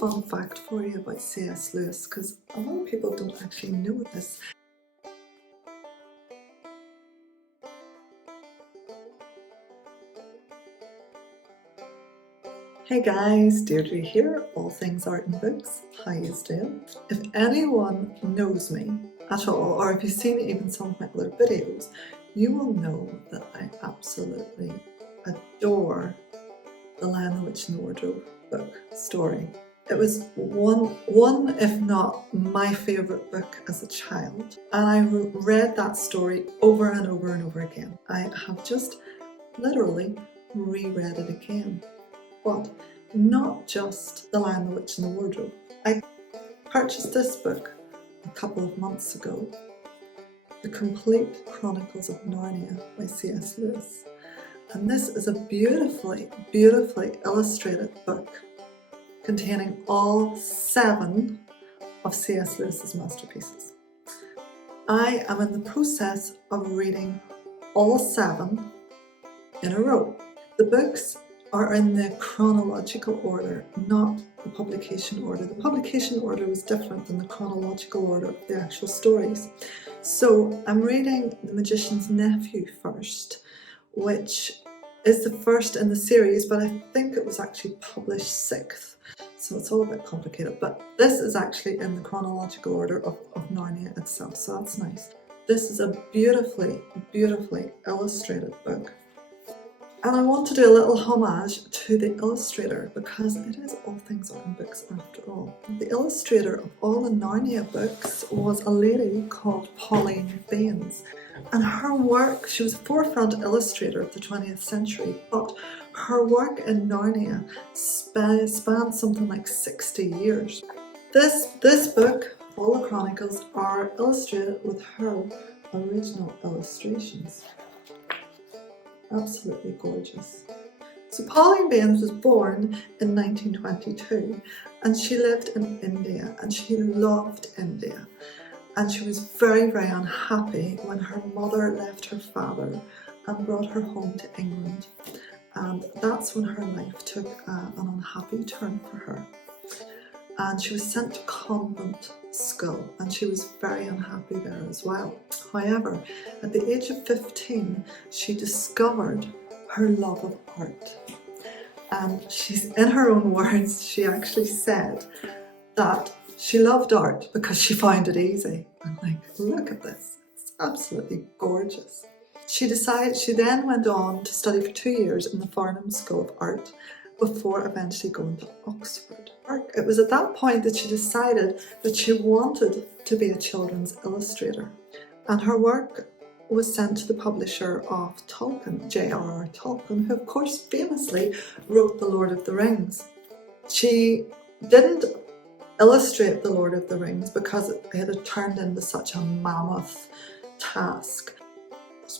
fun fact for you about C.S. Lewis, because a lot of people don't actually know this. Hey guys, Deirdre here, All Things Art and Books. How you doing? If anyone knows me at all, or if you've seen even some of my other videos, you will know that I absolutely adore the Lion, the Witch and the Wardrobe book story. It was one, if not my favourite book as a child, and I read that story over and over and over again. I have just literally reread it again. But not just The Lion, the Witch and the Wardrobe. I purchased this book a couple of months ago, The Complete Chronicles of Narnia by C.S. Lewis. And this is a beautifully, beautifully illustrated book containing all 7 of C.S. Lewis's masterpieces. I am in the process of reading all 7 in a row. The books are in the chronological order, not the publication order. The publication order was different than the chronological order of the actual stories. So I'm reading The Magician's Nephew first, which is the first in the series, but I think it was actually published 6th. So it's all a bit complicated, but this is actually in the chronological order of Narnia itself, so that's nice. This is a beautifully, beautifully illustrated book. And I want to do a little homage to the illustrator, because it is All Things Art and Books after all. The illustrator of all the Narnia books was a lady called Pauline Baynes. And her work, she was a forefront illustrator of the 20th century, but her work in Narnia spans something like 60 years. This book, all the chronicles, are illustrated with her original illustrations. Absolutely gorgeous. So Pauline Baynes was born in 1922 and she lived in India and she loved India, and she was very, very unhappy when her mother left her father and brought her home to England, and that's when her life took an unhappy turn for her. And she was sent to convent school and she was very unhappy there as well. However, at the age of 15, she discovered her love of art. And she's, in her own words, she actually said that she loved art because she found it easy. I'm like, look at this, it's absolutely gorgeous. She then went on to study for 2 years in the Farnham School of Art before eventually going to Oxford. It was at that point that she decided that she wanted to be a children's illustrator, and her work was sent to the publisher of Tolkien, J.R.R. Tolkien, who of course famously wrote The Lord of the Rings. She didn't illustrate The Lord of the Rings because it had turned into such a mammoth task,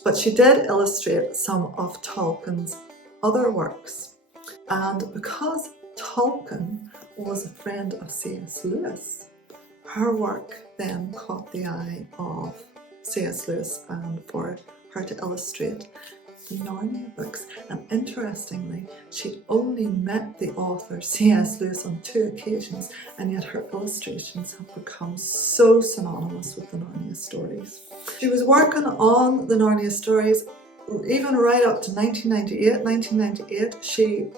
but she did illustrate some of Tolkien's other works. And because Tolkien was a friend of C.S. Lewis, her work then caught the eye of C.S. Lewis, and for her to illustrate the Narnia books. And interestingly, she only met the author C.S. Lewis on 2 occasions, and yet her illustrations have become so synonymous with the Narnia stories. She was working on the Narnia stories even right up to 1998. 1998, she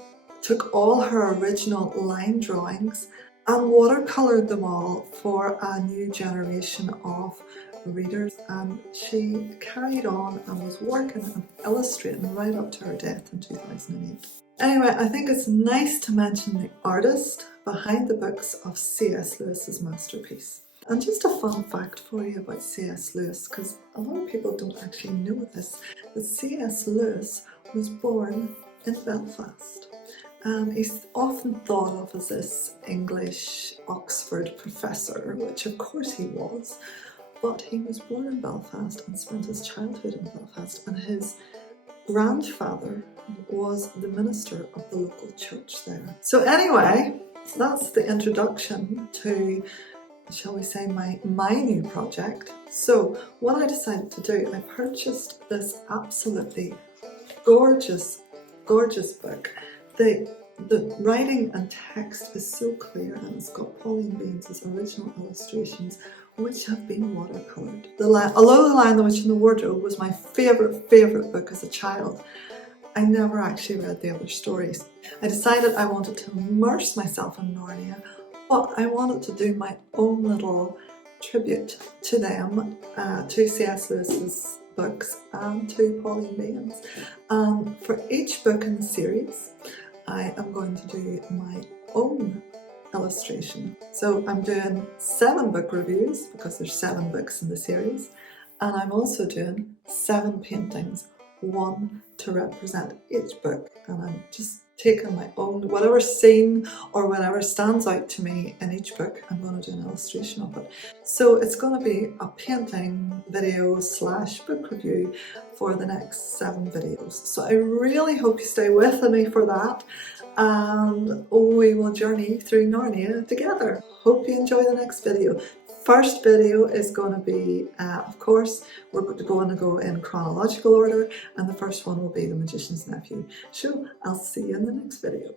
took all her original line drawings and watercoloured them all for a new generation of readers, and she carried on and was working and illustrating right up to her death in 2008. Anyway, I think it's nice to mention the artist behind the books of C.S. Lewis's masterpiece. And just a fun fact for you about C.S. Lewis, because a lot of people don't actually know this, that C.S. Lewis was born in Belfast. He's often thought of as this English Oxford professor, which of course he was, but he was born in Belfast and spent his childhood in Belfast, and his grandfather was the minister of the local church there. So anyway, that's the introduction to, shall we say, my new project. So what I decided to do, I purchased this absolutely gorgeous book. The The writing and text is so clear, and it's got Pauline Baynes' original illustrations, which have been watercoloured. Although The Lion, the Witch and the Wardrobe was my favourite book as a child, I never actually read the other stories. I decided I wanted to immerse myself in Narnia, but I wanted to do my own little tribute to them, to C.S. Lewis's books and to Pauline Baynes. For each book in the series, I am going to do my own illustration. So I'm doing 7 book reviews because there's 7 books in the series, and I'm also doing 7 paintings, one to represent each book, and I'm just taking my own, whatever scene or whatever stands out to me in each book, I'm going to do an illustration of it. So it's going to be a painting video / book review for the next 7 videos. So I really hope you stay with me for that, and we will journey through Narnia together. Hope you enjoy the next video. First video is going to be, of course, we're going to go in chronological order, and the first one will be The Magician's Nephew. So I'll see you in the next video.